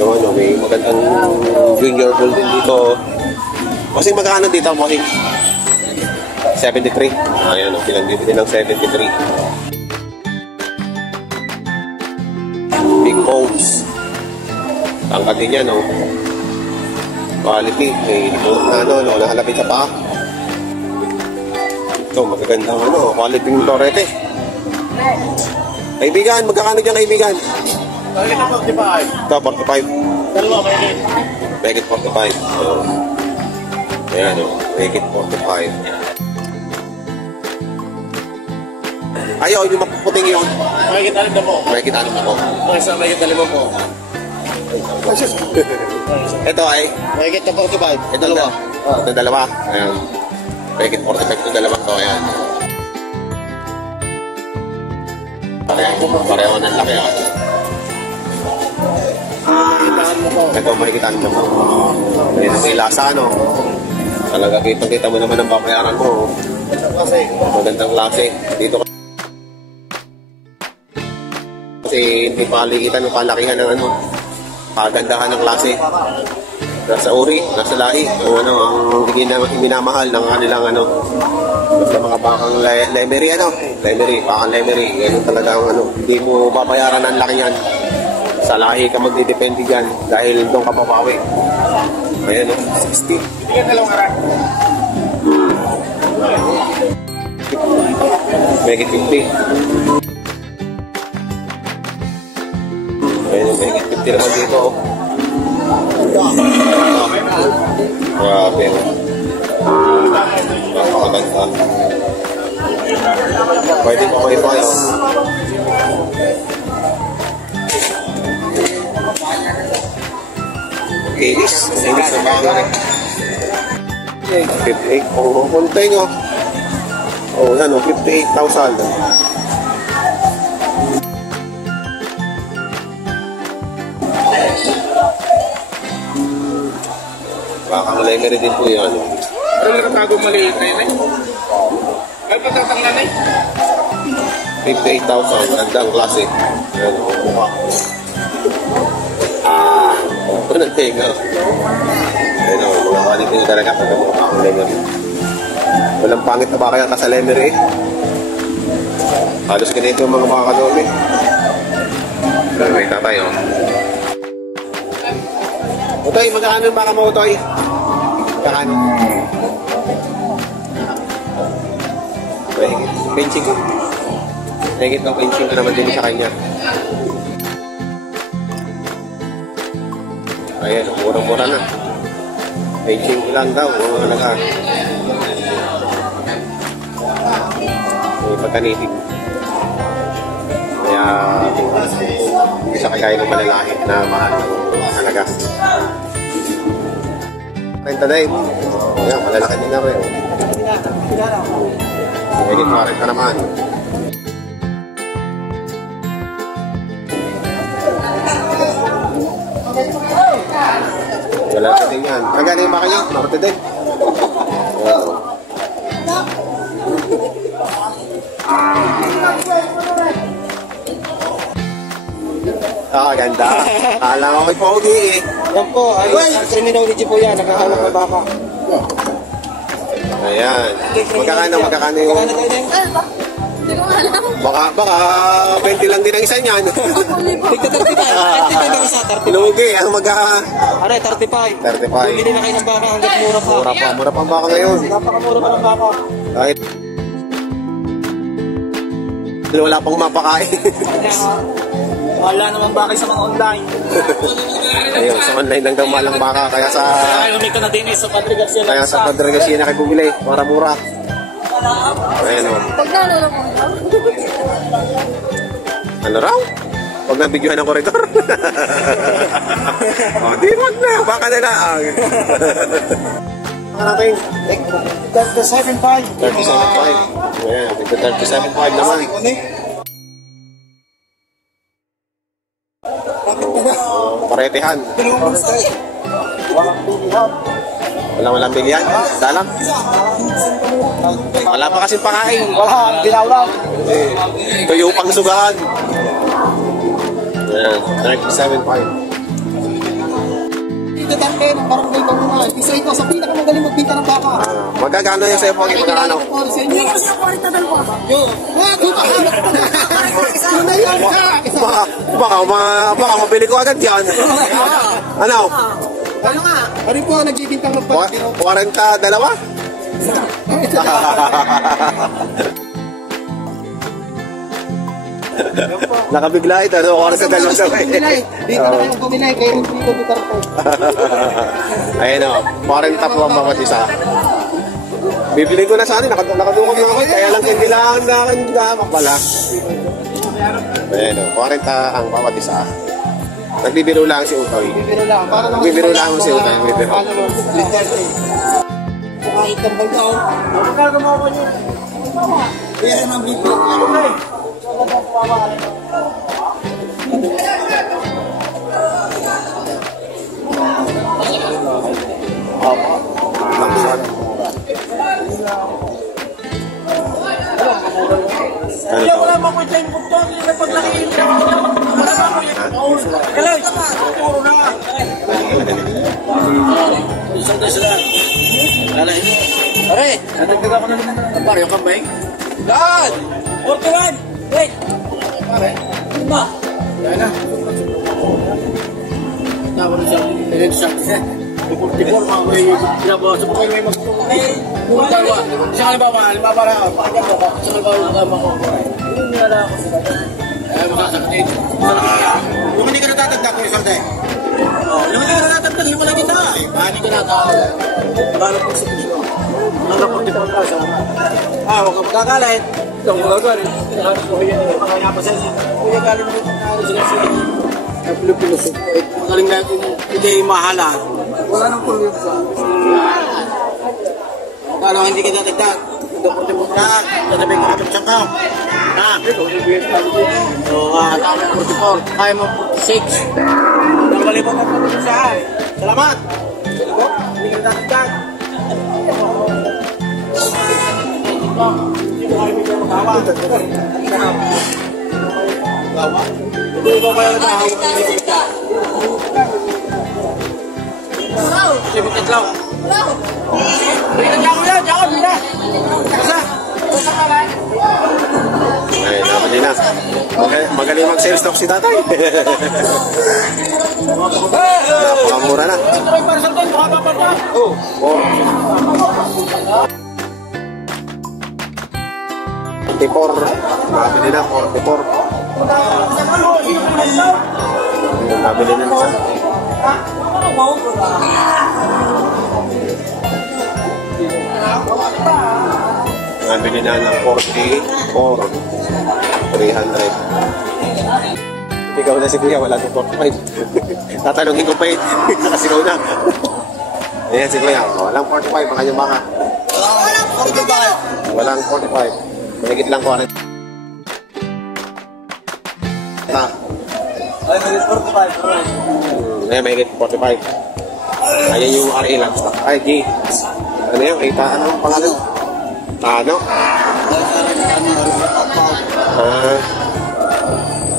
Ano, may magandang junior bull din dito. Kasi magkano dito, Mosing? 73. Ayan, pinag-bibili ng 73. Big bones. Tangkad din yan, no? Quality. May nakalapit sa paa. Ito, magagandang quality ng torete. Kaibigan, magkakano dyan, kaibigan? Ito 45. Ito, 45. Dalawa, may Make it 45. Ayan, make it 45. Ayaw, yung mapuputing yun. May kitalim na po. May kitalim na po. May kitalim mo po. Ito ay? May kita 45. Ito dalawa. Ito dalawa. Ayan. Make it 45 ito dalawa to. Ayan. Pareho ng laki. Ito makikitaan mo po. Ayan ang ilasa, ano? Talaga kita mo naman ang papayaran mo. Magandang klase. Dito kasi hindi palikitan ng palakihan ng kagandahan ng klase. Nasa uri, nasa lahi, ang minamahal ng kanilang sa mga bakang lemery, bakang lemery. Ganun talaga hindi mo babayaran ang laki yan. Sa lahi ka magdidepende dyan dahil doon ka papawi. Ayan, 60. Bigyan dalawang karat. Make it 50. Ayan, make it 50 naman dito. Grabe. Napakaganda. Pwede pa kayo pa yun. Inis na baka rin. 58. Oh, kuntay nyo. Oh, yan o, 58,000. Baka lemery din po yan. Pero nakatagong maliit na yun eh. Ay, patatanglan eh. 58,000. Gandang klase. Yan o, mukha. Unang tinga. Ayun o, mga quality nyo talaga pag mukha ang lemery. Walang pangit na ba kaya ka sa lemery eh. Halos ganito yung mga makakadomi. May tatay o. Utoy, magkano yung baka mo, Utoy? Magkano? Pinching ko. Higit ng pinching ko naman din sa kanya. Ayan, murang-mura na. Pinching ilan daw, mga alaga. May pagkanitig. Kaya, isa kaya ng malalaki na mahal ng alaga. Renta na yun. Ayan, malalaki din na rin. Higit marit ka naman. Wala ka din yan. Magana yung baka niya? Marito din. Ganda. Alam ko kay Pogi eh. Yan po, ay terminology po yan. Nakahawak na baka. Ayan. Magkakano yung... Baka 20 lang din ang isa niyan. Tigta 35. 35 ang isa, 35. Inugi, ang magka... Ano, 35. 35. Bumili na kayo ng baka hanggang mura pa. Mura pa ang baka ngayon. Napakamura pa ng baka. Kahit... wala pang mapakain. Wala naman baka sa mga online. Ayun, sa online lang daw malang baka. Kaya sa... Kaya umika na din sa Padre Garcia. Kaya sa Padre Garcia na kayo bumili. Mura-mura. Ayan o. Pagkano lang mo? Ano raw? Huwag na videohan ng koridor. O, di wag na. Baka na lang. Baka natin. 37.5. 37.5. Ayan, 37.5 naman. Paretehan. Walang bilihan. Dalang. Wala pa kasing pakain. Wala, dinawlang. Tuyo pang sugahan. Ayan, 37.5. Duterte ng barangay Bangungan. Isa ito sa pinakamagaling magbita ng baka. Magkakano yung sa'yo, Pogi? Magkakano? Sa inyo. Yo. Yun na yun ka. Baka mabili ko agad yan. Ano? Ano nga? Ano po ang nagbibintang ng baka? 40 dalawa? Nakabigla ito. Ano? Oras sa dalawa sa Dito na kayo bumilay. Kayo dito Duterte. Ayun o. 40 po ang bawat isa. Bibili ko na sana. Nakadungog na ako. Kaya lang kailangan na pala. Ayun o. 40 ang bawat isa. Nagbibiro lang si Utoy. Nagbibiro lang si Utoy. Nagbibiro. Kahit ang bangka o. Magkagawa ko nyo. Pero nang bibiro. Ano Wala mo ko yung bukto. Yung paglaki yung wala mo yung hello. Puro na. Isang sila. Pare, nadagdaga ko na naman ng pare yung kambay. Lahat! 41! Wait! Pare? Ma! Yan na. Tawa na siya. Election. 44 mga may pinabawas. Kung may mag-dalawa. Siya halimbawa para pakagyan ko. Siya halimbawa mga yung nilala ako sila. Ay, makasakit. Kung hindi ka natatagdag ko isang day. Kung hindi ka natatagdag, hindi mo lang kita. Paano ka natawag? Balap ko sa puso. Nagkapunti-punti ka sa huwag ka magkakalit. Ito, magkakalit. Nakakas ko yan. Mga napasan niya. Kuya galing mo ito. Sila sila. Pilupilusok. Magaling na ito. Hindi mahalan. Wala nang pulyo sa kala hindi ka natagdag. Nagkapunti-punti ka. Tatabi ko kapit siyang ka. So, tama 44. Kaya mo 46. Nagbalibot ang kapit saan. Salamat. Hindi ka natagdag. Hindi mo kayo bigyan magawa. Gawa? Hindi ko kaya nahawag ng bigyan. Sibit lang. Bigyan lang ko yan. Diyan ko, bigyan. Kasa? Kasa ka lang. Ay, dapat din na. Okay, magaling mag-sales talk si tatay. Napakamura na. Ito rin para sa atin. Makapapal ka. Oh. Oh. 44. Nabili na, 44. Nabili na isa. Nabili na ng 44. 300. Ikaw na si Kuya, wala ng 45. Tatanungin ko pa yun. Nakasigaw na. Ayan si Kuya, walang 45 ang kanyang baka. Walang 45. Mahigit lang ko. Ay, mahigit 45. Ayan, mahigit 45. Ayan yung RA lang. Ay, G. Ano yan? Ano ang pangalan? Ano?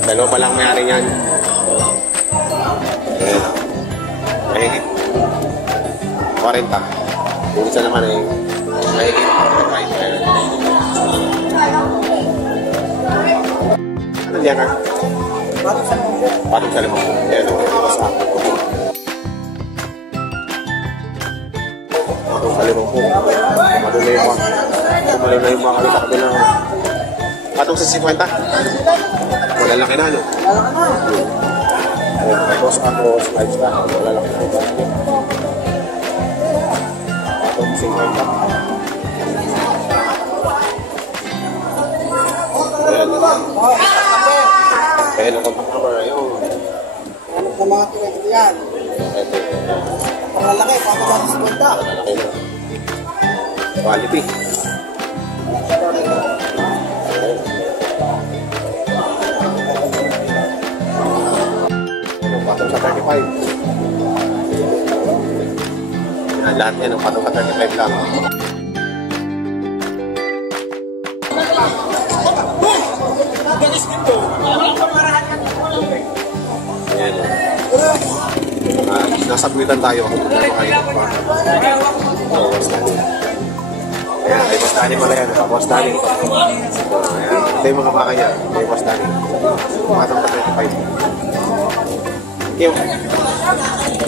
Dalawa pa lang may-ari niyan. Ayan. Mahigit 40. Yung isa naman ay mahigit 45. Ayan. Ano yan ha? Patong sa limang. Ayan. Patong sa limang po. Malula yung mga kalita ka na. Patong sa 50. Malalaki na, no? Tapos ako, slides na. Malalaki na. Patong sa 50. Ayan. Ayan ang contact number. Ayun. Ano sa mga pinagin yan? Ito. Pangalaki, papabati sa punta. Malalaki na. Quality. Patong sa 35. Yan, lahat yan, patong sa 35 lang. Ayan. nasubmitan tayo. Ayan, kay Boss Danny pala yan. Boss Danny. Ayan, ito yung mga baka niya. Kay Boss Danny. Matang pa 25. Thank you.